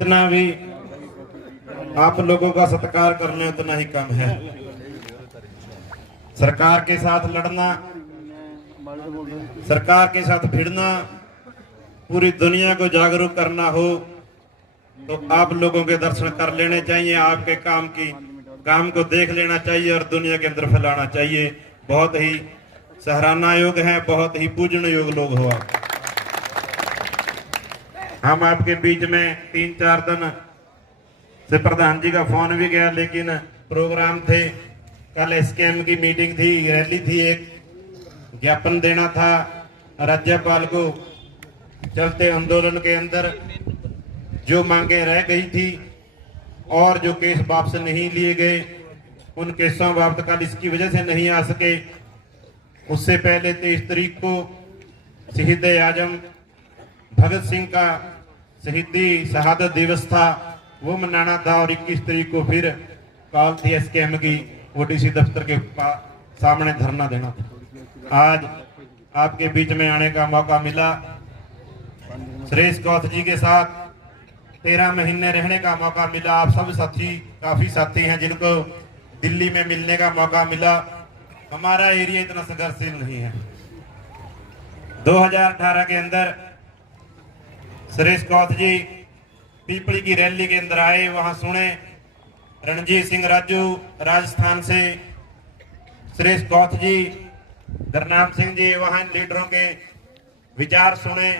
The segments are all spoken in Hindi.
इतना भी आप लोगों का सत्कार कर लें उतना ही कम है। सरकार के साथ लड़ना, सरकार के साथ भिड़ना, पूरी दुनिया को जागरूक करना हो तो आप लोगों के दर्शन कर लेने चाहिए, आपके काम को देख लेना चाहिए और दुनिया के अंदर फैलाना चाहिए। बहुत ही सराहना योग है, बहुत ही पूजनीय योग लोग हो आप। हम आपके बीच में 3-4 दिन से प्रधान जी का फोन भी गया, लेकिन प्रोग्राम थे, कल स्कैम की मीटिंग थी, रैली थी, एक ज्ञापन देना था राज्यपाल को। चलते आंदोलन के अंदर जो मांगे रह गई थी और जो केस वापस नहीं लिए गए, उन केसों वापस कल इसकी वजह से नहीं आ सके। उससे पहले 23 तारीख को शहीद आजम भगत सिंह का शहीदी शहादत दिवस था, वो मनाना था और 21 तारीख को फिर कॉल थी एसकेएम की, वो डीसी दफ्तर के सामने धरना देना था। आज आपके बीच में आने का मौका मिला, सुरेश कौथ जी के साथ 13 महीने रहने का मौका मिला। आप सब साथी, काफी साथी हैं जिनको दिल्ली में मिलने का मौका मिला। हमारा एरिया इतना संघर्षशील नहीं है। 2018 के अंदर सुरेश कौथ जी पीपली की रैली के अंदर आए, वहां सुने रणजीत सिंह राजू राजस्थान से, सुरेश कौथ जी, धरनाम सिंह जी, वहां लीडरों के विचार सुने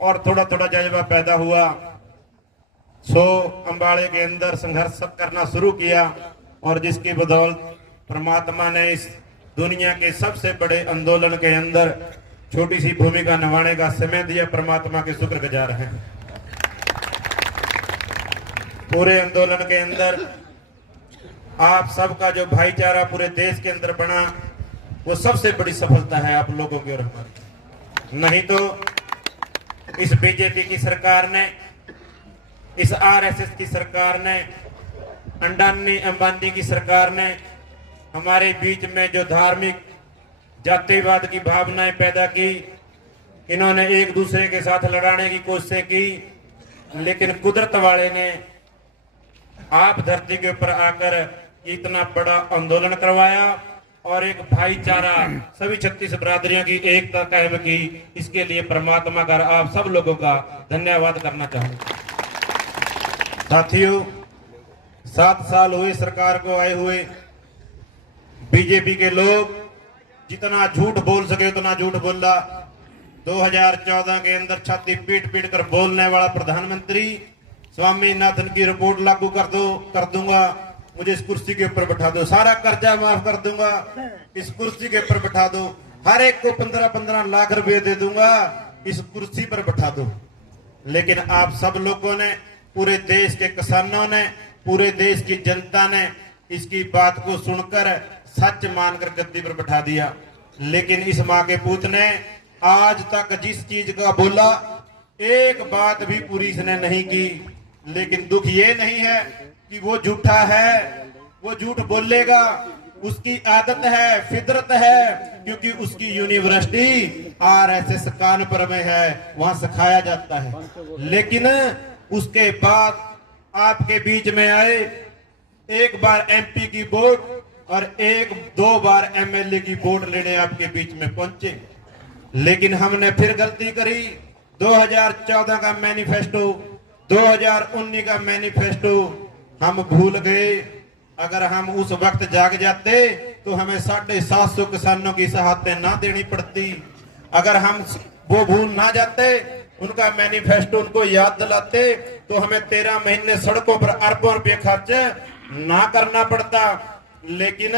और थोड़ा थोड़ा जज्बा पैदा हुआ। 100 अंबाड़े के अंदर संघर्ष करना शुरू किया और जिसकी बदौलत परमात्मा ने इस दुनिया के सबसे बड़े आंदोलन के अंदर छोटी सी भूमिका निभाने का समय दिया। परमात्मा के शुक्रगुजार हैं। पूरे आंदोलन के अंदर आप सबका जो भाईचारा पूरे देश के अंदर बना, वो सबसे बड़ी सफलता है आप लोगों की और हमारी। नहीं तो इस बीजेपी की सरकार ने, इस आरएसएस की सरकार ने, अंडानी अंबानी की सरकार ने हमारे बीच में जो धार्मिक जातिवाद की भावनाएं पैदा की, इन्होंने एक दूसरे के साथ लड़ाने की कोशिश की, लेकिन कुदरत वाले ने आप धरती के ऊपर आकर इतना बड़ा आंदोलन करवाया और एक भाईचारा, सभी 36 बरादरियों की एकता कायम की। इसके लिए परमात्मा का आप सब लोगों का धन्यवाद करना चाहूंगा। साथियों, 7 साल हुए सरकार को आए हुए। बीजेपी के लोग जितना झूठ बोल सके उतना झूठ बोला। 2014 के अंदर छाती पीट पीट कर बोलने वाला प्रधानमंत्री, स्वामीनाथन की रिपोर्ट लागू कर दूंगा, मुझे इस कुर्सी के ऊपर बैठा दो, सारा कर्जा माफ कर दूंगा, इस कुर्सी के ऊपर बैठा दो, हर एक को 15-15 लाख रुपए दे दूंगा, इस कुर्सी पर बैठा दो। लेकिन आप सब लोगों ने, पूरे देश के किसानों ने, पूरे देश की जनता ने इसकी बात को सुनकर सच मानकर गद्दी पर बैठा दिया। लेकिन इस माँ के पूत ने आज तक जिस चीज का बोला, एक बात भी पूरी इसने नहीं की। लेकिन दुख ये नहीं है कि वो झूठा है, वो झूठ बोलेगा, उसकी आदत है, फितरत है, क्योंकि उसकी यूनिवर्सिटी आरएसएस कानपुर में है, वहां सिखाया जाता है। लेकिन उसके बाद आपके बीच में आए, एक बार एमपी की वोट और 1-2 बार एमएलए की वोट लेने आपके बीच में पहुंचे। लेकिन हमने फिर गलती करी। 2014 का मैनिफेस्टो, 2019 का मैनिफेस्टो हम भूल गए। अगर हम उस वक्त जाग जाते तो हमें 750 किसानों की शहादतें ना देनी पड़ती। अगर हम वो भूल ना जाते, उनका मैनिफेस्टो उनको याद दिलाते, तो हमें 13 महीने सड़कों पर अरबों रुपये खर्च ना करना पड़ता। लेकिन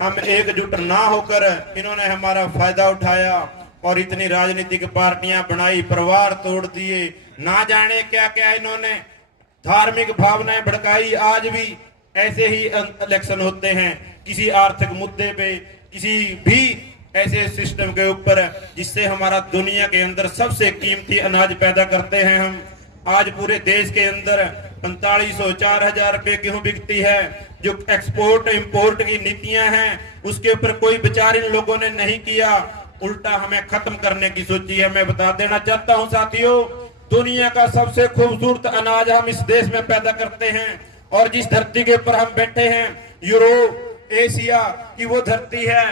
हम एकजुट ना होकर इन्होंने हमारा फायदा उठाया और इतनी राजनीतिक पार्टियां बनाई, परिवार तोड़ दिए, ना जाने क्या क्या इन्होंने धार्मिक भावनाएं भड़काई। आज भी ऐसे ही इलेक्शन होते हैं, किसी आर्थिक मुद्दे पे, किसी भी ऐसे सिस्टम के ऊपर जिससे हमारा दुनिया के अंदर सबसे कीमती अनाज पैदा करते हैं हम। आज पूरे देश के अंदर 4500-4000 रुपए गेहूं बिकती है। जो एक्सपोर्ट इंपोर्ट की नीतियां हैं, उसके ऊपर कोई विचार इन लोगों ने नहीं किया, उल्टा हमें खत्म करने की सोची है। मैं बता देना चाहता हूं साथियों, दुनिया का सबसे खूबसूरत अनाज हम इस देश में पैदा करते हैं। और जिस धरती के ऊपर हम बैठे हैं, यूरोप एशिया की वो धरती है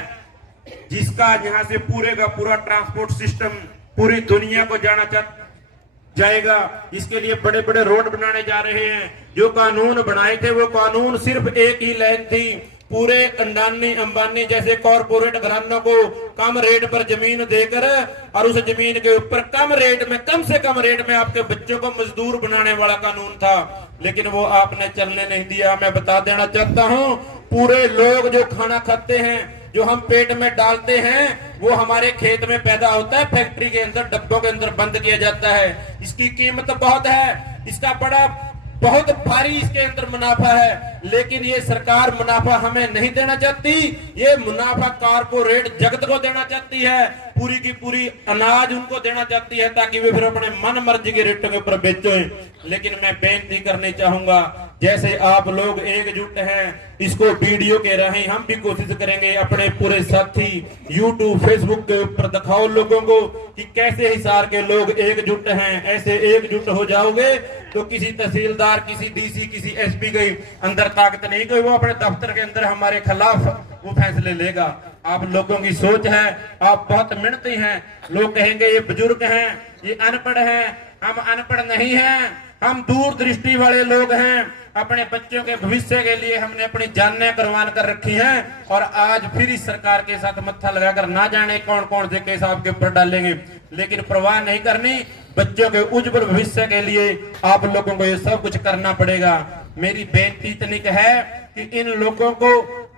जिसका यहाँ से पूरे का पूरा ट्रांसपोर्ट सिस्टम पूरी दुनिया को जाना जाएगा। इसके लिए बड़े बड़े रोड बनाने जा रहे हैं। जो कानून बनाए थे वो कानून सिर्फ एक ही लाइन थी, पूरे अंडानी अंबानी जैसे कॉरपोरेट घरानों को कम रेट पर जमीन देकर और उस जमीन के ऊपर कम रेट में, कम से कम रेट में आपके बच्चों को मजदूर बनाने वाला कानून था, लेकिन वो आपने चलने नहीं दिया। मैं बता देना चाहता हूं, पूरे लोग जो खाना खाते हैं, जो हम पेट में डालते हैं, वो हमारे खेत में पैदा होता है, फैक्ट्री के अंदर डब्बों के अंदर बंद किया जाता है। इसकी कीमत बहुत है, इसका बहुत भारी इसके अंदर मुनाफा है, लेकिन ये सरकार मुनाफा हमें नहीं देना चाहती। ये मुनाफा कारपोरेट जगत को देना चाहती है, पूरी की पूरी अनाज उनको देना चाहती है ताकि वे फिर अपने मन मर्जी के रेटों के ऊपर बेचें। लेकिन मैं बेनती करनी चाहूंगा, जैसे आप लोग एकजुट हैं, इसको वीडियो के राही हम भी कोशिश करेंगे अपने पूरे साथी यूट्यूब फेसबुक के ऊपर दिखाओ लोगों को कि कैसे हिसार के लोग एकजुट हैं। ऐसे एकजुट हो जाओगे तो किसी तहसीलदार, किसी डीसी, किसी एसपी के अंदर ताकत नहीं कि वो अपने दफ्तर के अंदर हमारे खिलाफ वो फैसले लेगा। आप लोगों की सोच है, आप बहुत मेहनती हैं। लोग कहेंगे ये बुजुर्ग हैं, ये अनपढ़ हैं। हम अनपढ़ नहीं हैं, हम दूरदृष्टि वाले लोग हैं। अपने बच्चों के भविष्य के लिए हमने अपनी जानें कुर्बान कर रखी हैं और आज फिर इस सरकार के साथ मत्था लगाकर ना जाने कौन कौन से केस आपके ऊपर डालेंगे, लेकिन परवाह नहीं करनी। बच्चों के उज्जवल भविष्य के लिए आप लोगों को ये सब कुछ करना पड़ेगा। मेरी बेनती इतनी है कि इन लोगों को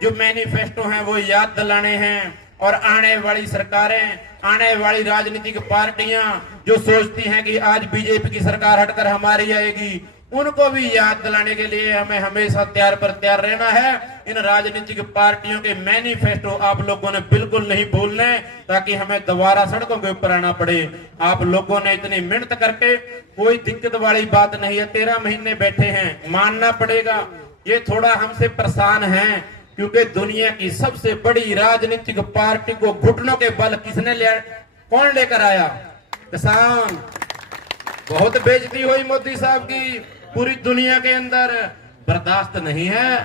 जो मैनिफेस्टो हैं वो याद दिलाने हैं, और आने वाली सरकारें, आने वाली राजनीतिक पार्टियां जो सोचती हैं कि आज बीजेपी की सरकार हटकर हमारी आएगी, उनको भी याद दिलाने के लिए हमें हमेशा तैयार पर तैयार रहना है। इन राजनीतिक पार्टियों के मैनिफेस्टो आप लोगों ने बिल्कुल नहीं भूलने, ताकि हमें दोबारा सड़कों के ऊपर आना पड़े। आप लोगों ने इतनी मेहनत करके, कोई दिक्कत वाली बात नहीं है, 13 महीने बैठे हैं, मानना पड़ेगा। ये थोड़ा हमसे परेशान हैं क्योंकि दुनिया की सबसे बड़ी राजनीतिक पार्टी को घुटनों के बल किसने लिया, कौन लेकर आया? किसान। बहुत बेइज्जती हुई मोदी साहब की पूरी दुनिया के अंदर, बर्दाश्त नहीं है,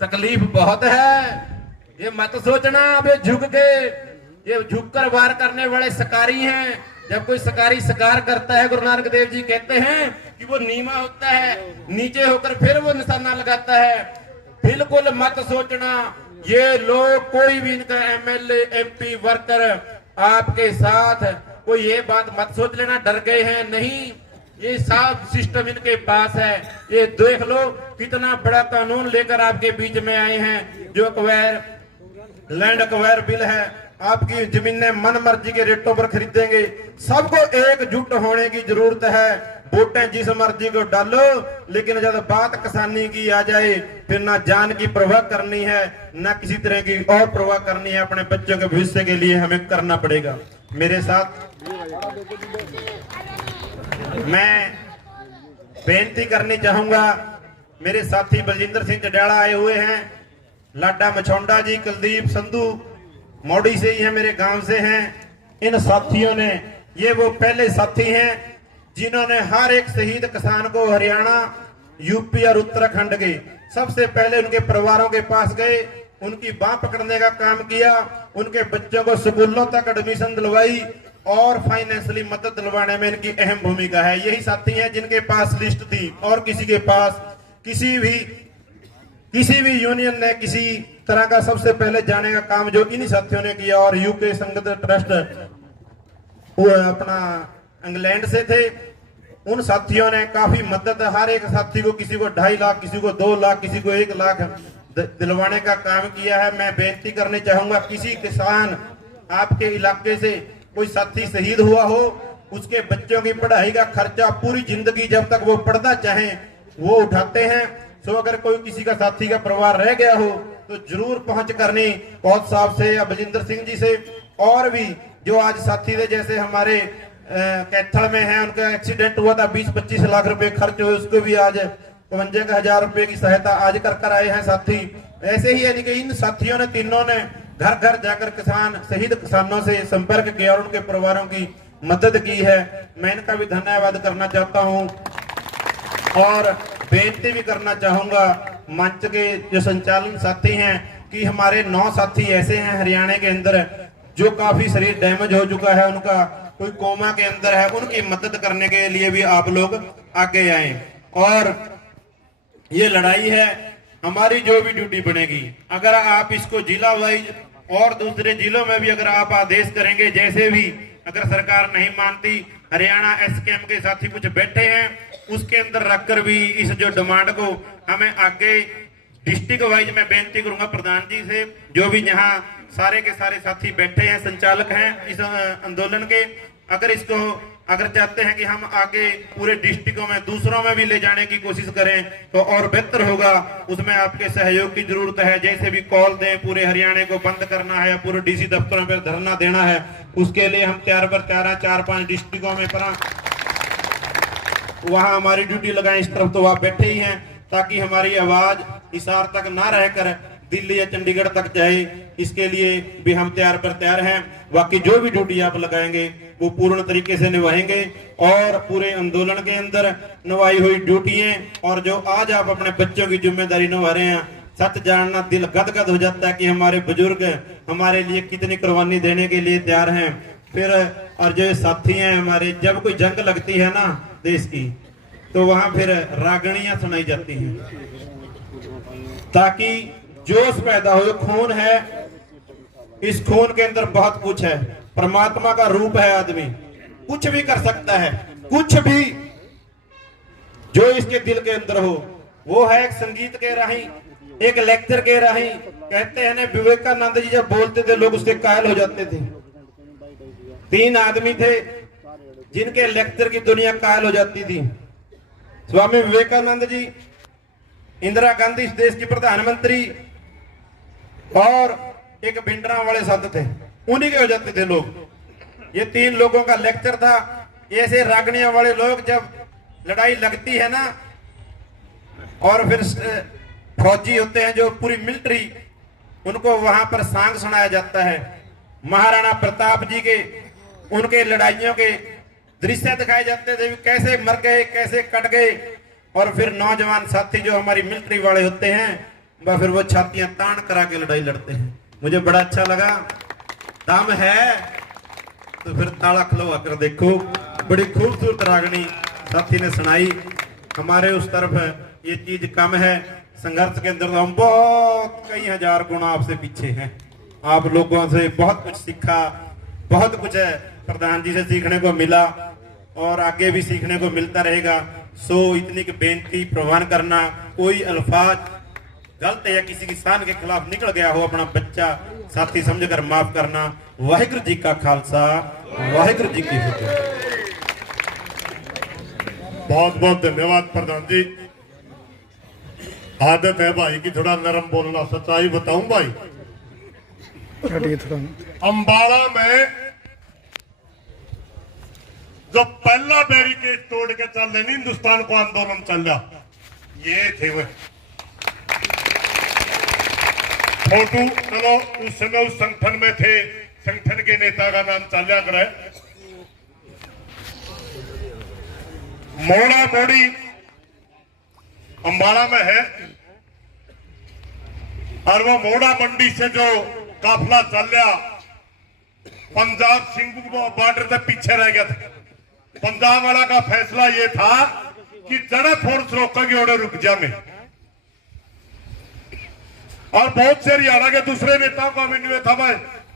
तकलीफ बहुत है। ये मत सोचना अब ये झुककर वार करने वाले शिकारी हैं। जब कोई शिकारी शिकार करता है, गुरु नानक देव जी कहते हैं कि वो नीमा होता है, नीचे होकर फिर वो निशाना लगाता है। बिल्कुल मत सोचना ये लोग, कोई भी इनका एमएलए एमपी वर्कर आपके साथ, कोई ये बात मत सोच लेना डर गए हैं, नहीं। ये साफ सिस्टम इनके पास है। ये देख लो कितना बड़ा कानून लेकर आपके बीच में आए हैं, जो लैंड एक्वायर बिल है। आपकी जमीनें मन मर्जी के रेटों पर खरीदेंगे। सबको एकजुट होने की जरूरत है। वोटें जिस मर्जी को डालो, लेकिन जब बात किसानी की आ जाए, फिर ना जान की परवाह करनी है, ना किसी तरह की और परवाह करनी है। अपने बच्चों के भविष्य के लिए हमें करना पड़ेगा। मेरे साथ मैं बेनती करनी चाहूंगा, मेरे साथी बलजिंदर सिंह जडेला आए हुए हैं, लाडा मछौंडा जी, कुलदीप संधू मौड़ी से ही है, मेरे गांव से हैं। इन साथियों ने, ये वो पहले साथी हैं जिन्होंने हर एक शहीद किसान को हरियाणा, यूपी और उत्तराखंड के सबसे पहले उनके परिवारों के पास गए, उनकी बाह पकड़ने का काम किया, उनके बच्चों को स्कूलों तक एडमिशन दिलवाई और फाइनेंशियली मदद दिलवाने में इनकी अहम भूमिका है। यही साथी हैं जिनके पास लिस्ट थी और किसी के पास किसी भी यूनियन ने किसी तरह का सबसे पहले जाने का काम जो इन्हीं साथियों ने किया। और यूके संगत ट्रस्ट वो अपना इंग्लैंड से थे, उन साथियों ने काफी मदद, हर एक साथी को, किसी को 2.5 लाख, किसी को 2 लाख, किसी को 1 लाख दिलवाने का काम किया है। मैं बेनती करनी चाहूंगा, किसी किसान आपके इलाके से कोई साथी शहीद हुआ हो, उसके बच्चों की पढ़ाई का खर्चा पूरी जिंदगी जब तक वो पढ़ना चाहे वो उठाते हैं। सो अगर कोई किसी का साथी का परिवार रह गया हो तो जरूर पहुंच करनी कौथ साहब से या बलजिंदर सिंह जी से, और भी जो आज साथी थे, जैसे हमारे कैथल में है, उनका एक्सीडेंट हुआ था, 20-25 लाख रुपए खर्च हुए, उसको भी आज 52,000 रुपए की सहायता आज कर आए हैं साथी। ऐसे ही यानी कि इन साथियों ने, तीनों ने घर घर जाकर शहीद किसानों से संपर्क किया और उनके परिवारों की मदद की है, मैं इनका भी धन्यवाद करना चाहता हूं और बेनती भी करना चाहूंगा मंच के जो संचालन साथी हैं कि हमारे 9 साथी ऐसे हैं हरियाणा के अंदर जो काफी शरीर डैमेज हो चुका है, उनका कोई कोमा के अंदर है, उनकी मदद करने के लिए भी आप लोग आगे आए। और ये लड़ाई है, हमारी जो भी ड्यूटी बनेगी, अगर आप इसको जिला वाइज और दूसरे जिलों में भी अगर आप आदेश करेंगे, जैसे भी अगर सरकार नहीं मानती, हरियाणा एसकेएम के साथी कुछ बैठे हैं, उसके अंदर रखकर भी इस जो डिमांड को हमें आगे डिस्ट्रिक्ट वाइज मैं बेनती करूंगा प्रधान जी से, जो भी यहाँ सारे के सारे साथी बैठे हैं, संचालक हैं इस आंदोलन के, अगर इसको अगर चाहते हैं कि हम आगे पूरे डिस्ट्रिक्टों में दूसरों में भी ले जाने की कोशिश करें तो और बेहतर होगा। उसमें आपके सहयोग की जरूरत है, जैसे भी कॉल दें, पूरे हरियाणा को बंद करना है या पूरे डीसी दफ्तरों पर धरना देना है, उसके लिए हम तैयार पर तैयार हैं। 4-5 डिस्ट्रिक्टों में पर वहां हमारी ड्यूटी लगाएं, इस तरफ तो आप बैठे ही हैं, ताकि हमारी आवाज हिसार तक ना रहकर दिल्ली या चंडीगढ़ तक जाए, इसके लिए भी हम तैयार पर तैयार हैं। बाकी जो भी ड्यूटी आप लगाएंगे वो पूर्ण तरीके से निभाएंगे और पूरे आंदोलन के अंदर निभाई हुई ड्यूटियां और जो आज आप अपने बच्चों की जिम्मेदारी निभा रहे हैं, सच जानना दिल गदगद हो जाता है कि हमारे बुजुर्ग हमारे लिए कितनी कुर्बानी देने के लिए तैयार हैं। फिर और जो साथी हैं हमारे, जब कोई जंग लगती है ना देश की, तो वहां फिर रागणियां सुनाई जाती हैं ताकि जोश पैदा हो। खून है, इस खून के अंदर बहुत कुछ है, परमात्मा का रूप है आदमी, कुछ भी कर सकता है, कुछ भी जो इसके दिल के अंदर हो वो है। एक संगीत के राही, एक लेक्चर के राही, कहते हैं ना विवेकानंद जी जब बोलते थे लोग उसके कायल हो जाते थे। 3 आदमी थे जिनके लेक्चर की दुनिया कायल हो जाती थी, स्वामी विवेकानंद जी, इंदिरा गांधी इस देश की प्रधानमंत्री और एक भिंडरा वाले संत थे, उन्हीं के हो जाते थे लोग। ये 3 लोगों का लेक्चर था। ऐसे रागणिया वाले लोग जब लड़ाई लगती है ना, और फिर फौजी होते हैं जो पूरी मिलिट्री, उनको वहां पर सांग सुनाया जाता है, महाराणा प्रताप जी के उनके लड़ाइयों के दृश्य दिखाए जाते थे, कैसे मर गए, कैसे कट गए। और फिर नौजवान साथी जो हमारी मिलिट्री वाले होते हैं, वह फिर वो छातियां तान करा के लड़ाई लड़ते हैं। मुझे बड़ा अच्छा लगा। दम है तो फिर ताला खलवा कर देखो। बड़ी खूबसूरत रागनी साथी ने सुनाई। हमारे उस तरफ ये चीज कम है, संघर्ष के अंदर तो हम बहुत कई हजार गुना आपसे पीछे हैं। आप लोगों से बहुत कुछ सीखा, बहुत कुछ है प्रधान जी से सीखने को मिला और आगे भी सीखने को मिलता रहेगा। सो इतनी की बेनती प्रवान करना, कोई अल्फाज गलत या किसी की शान के खिलाफ निकल गया हो, अपना बच्चा साथी समझकर माफ करना। वाहिगुरु जी का खालसा, वाहिगुरु जी की फतेह। बहुत बहुत धन्यवाद प्रधान जी। आदत है भाई की थोड़ा नरम बोलना, सच्चाई बताऊं भाई, अंबाला में जो पहला बैरिकेड तोड़ के चल रहे हिंदुस्तान को आंदोलन चल रहा, ये थे वे फोटो। चलो उस समय उस संगठन में थे, संगठन के नेता का नाम चाल्या करे मोड़ा मोड़ी अंबाला में है, और वो मोड़ा मंडी से जो काफिला चल रहा पंजाब सिंह बॉर्डर से पीछे रह गया था। पंजाब वाला का फैसला ये था कि जड़ा फोर्स रोकेंगे और रुक जा में, और बहुत से हरियाणा के दूसरे नेताओं का भी निवेदन था भाई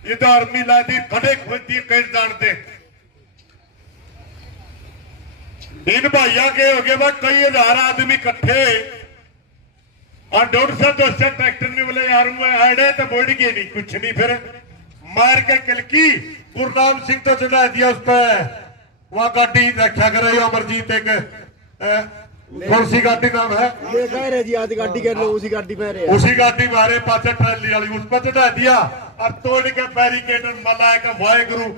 ये तो आर्मी ला दी, खड़े खोजती कहीं जानते। इन भैया के हो गए भाई कई हजार आदमी इकट्ठे और 150 ट्रैक्टर में बोले यार आड़े तो बोड़ गए नहीं कुछ नहीं, फिर मार के किलकी गुरनाम सिंह तो चढ़ा दिया उस पर। वहां गाड़ी रखा करे अमरजीत एक कौन सी गाड़ी नाम है, ये कह रहे जी आधी गाड़ी कह रहे, उसी गाड़ी पे रहे, उसी गाड़ी मारे पाछे ट्रैली वाली उस पर चढ़ा दिया और तोड़ के बैरिकेड मलाया का वाहेगुरु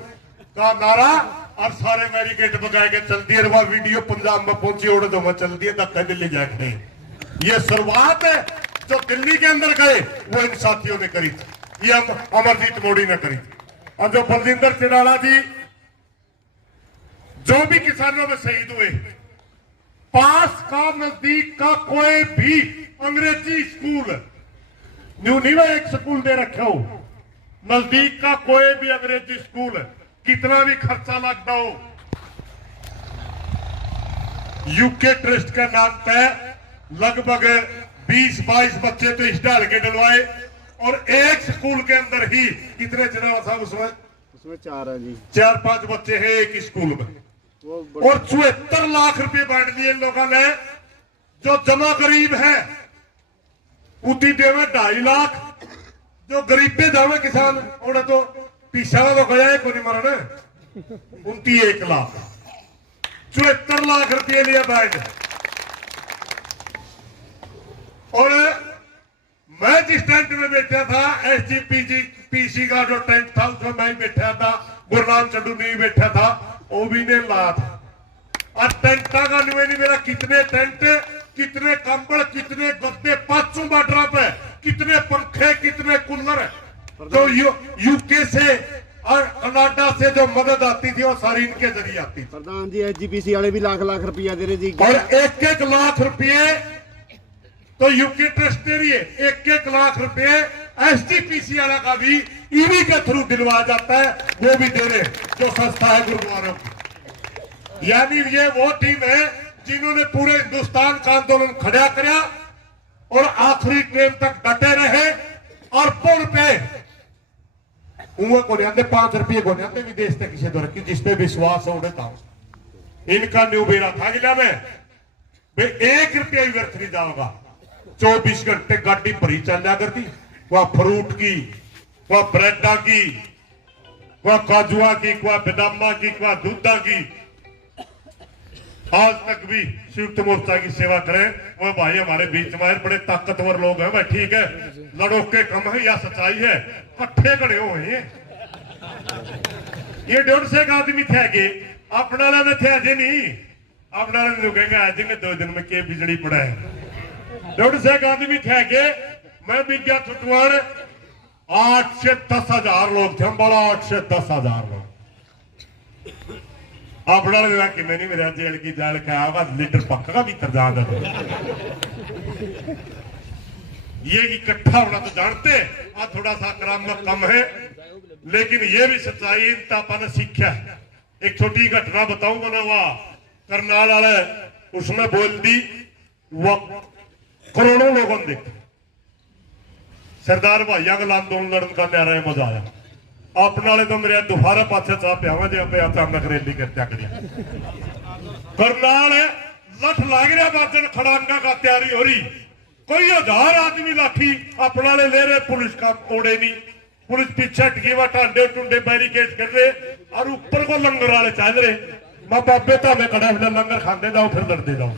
का नारा और सारे बैरिकेड बगाए के चल दिए। वह वीडियो पंजाब में पहुंची और तो चल दिए धक्का दिल्ली जाके। ये शुरुआत है जो दिल्ली के अंदर गए वो इन साथियों ने करी थी, ये अमरजीत मोदी ने करी थी। और जो बलजिंदर चिराला जी जो भी किसानों में शहीद हुए, पास का नजदीक का कोई भी अंग्रेजी स्कूल न्यू नहीं मैं एक स्कूल दे रखा हूं, नजदीक का कोई भी अंग्रेजी स्कूल, कितना भी खर्चा लगता हो, यूके ट्रस्ट का नाम पे लगभग 20-22 बच्चे तो इस डाल के डलवाए, और एक स्कूल के अंदर ही कितने जनाब साहब उसमें 4 है जी, 4-5 बच्चे हैं एक स्कूल में, और 74 लाख रुपए बांट दिए इन लोगों ने। जो जमा गरीब है उती देवे 2.5 लाख, जो गरीबे दावे किसान उन्हें तो पीछा तो गया है कोई मरना, उनती 1 लाख, 74 लाख रुपये लिया बांट। और मैं जिस टेंट में बैठा था, SGPC का जो टेंट था उसमें मैं बैठा था, गुरनाम चंडू नहीं बैठा था, वो भी ने ला था। और टेंटा का नहीं मेरा कितने टेंट, कितने कंबल, कितने गद्दे, 500 बाटरा पे कितने पंखे, कितने कूलर, जो यूके से और कनाडा से जो मदद आती थी वो सारी इनके जरिए आती थी। प्रधान जी SGPC वाले भी लाख रुपया दे रहे जी, और 1-1 लाख रुपये तो यूके ट्रस्ट दे रही है, 1-1 लाख रुपए SGPC वाला का भी ईवी के थ्रू दिलवाया जाता है, वो भी दे रहे, जो संस्था है गुरुद्वारों की। यानी ये वो टीम है जिन्होंने पूरे हिंदुस्तान का आंदोलन खड़ा किया और आखिरी टाइम तक डटे रहे, और पुल पे को 5 रुपये को विदेश से किसी दौर की जिसपे विश्वास हो था, इनका न्यू बेरा था गिला में 1 रुपया भी व्यर्थ नहीं जाओगा। 24 घंटे गाड़ी भरी चल करती, वह फ्रूट की, वह ब्रेडा की, वह काजुआ की, वह बदामा की, वह दूधा की। आज तक भी संयुक्त मोर्चा की सेवा करें वह भाई हमारे बीच में बड़े ताकतवर लोग हैं, भाई ठीक है, लड़ोके कम है या सच्चाई है, कट्ठे खड़े हुए हैं। ये 150 आदमी थे गे, अपना वाले थे अजय नहीं, अपना वाले कहेंगे आज 2 दिन में के बिजली पड़ा है। 150 आदमी थे गे, मैं भी गया छुटवाड़, 8 से 10 हजार लोग थे, हम बड़ा 8 से 10 हजार लोग। अपना कि नहीं मेरा जेल की जाल का लीटर पक्का भीतर जाएगा। ये इकट्ठा होना तो जानते, आज थोड़ा सा आक्रामक कम है, लेकिन ये भी सच्चाई तापा ने सीखा है। एक छोटी घटना बताऊंगा ना, वह करनाल वाले उसमें बोल दी, वह करोड़ों लोगों ने देखा, सरदार भाइया का आंदोलन लड़न का न्यारा मजा आया। अपने वाले तो मेरे दोबारा पाछे चाह पियावा जो अचानक रैली करते करनाल लठ लाग रहा बाजन खड़ांगा का तैयारी हो रही, कोई 1000 आदमी लाठी अपना ले रहे, पुलिस का ओड़े नहीं, पुलिस पीछे टकी हुआ, टांडे टुंडे बैरिकेड कर रहे, और ऊपर को लंगर वाले चल रहे। मैं बाबे तावे खड़ा फिर लंगर खाते जाओ फिर लड़ते जाओ,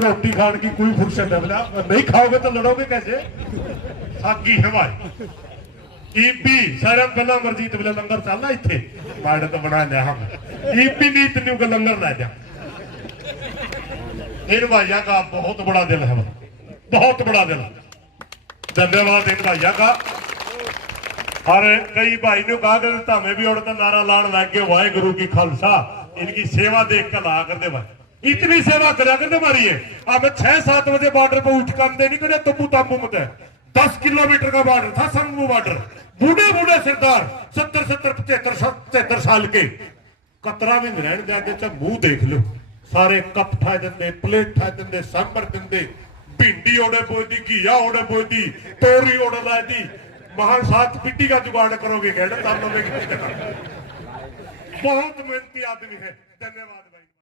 रोटी खाने की कोई फुर्सत है, नहीं खाओगे तो लड़ोगे कैसे, सागी है भाई। ईपी सारे पहला मरजीत बोले लंगर चलना इतने माड़े तो बना लिया हम, ईपी नहीं इतनी का लंगर ला जा। इन भाइया का बहुत बड़ा दिल है, बहुत बड़ा दिल, धन्यवाद इन भाइया का। और कई भाई ने कहा कि हमें भी उड़ता नारा लान लग गए, वाहे गुरु की खालसा, इनकी सेवा देख कर ला कर दे भाई, इतनी सेवा करा कर दे मारी है। अब 6-7 बजे बॉर्डर पर उठ कर दे नहीं करे, तब्बू ताबू मत है, 10 किलोमीटर का बॉर्डर था संगमू बॉर्डर, बूढ़े बूढ़े सरदार 70-75 साल के, कतरा भी रहने जाके चाहे मुंह देख लो, सारे कप ठा देंगे, प्लेट ठा देंगे, सांबर देंगे, भिंडी ओढ़े बोदी, घिया ओढ़े बोदी, तोरी ओढ़ ला दी, महान साथ पिट्टी का जुगाड़ करोगे कहना, बहुत मेहनती आदमी है। धन्यवाद भाई।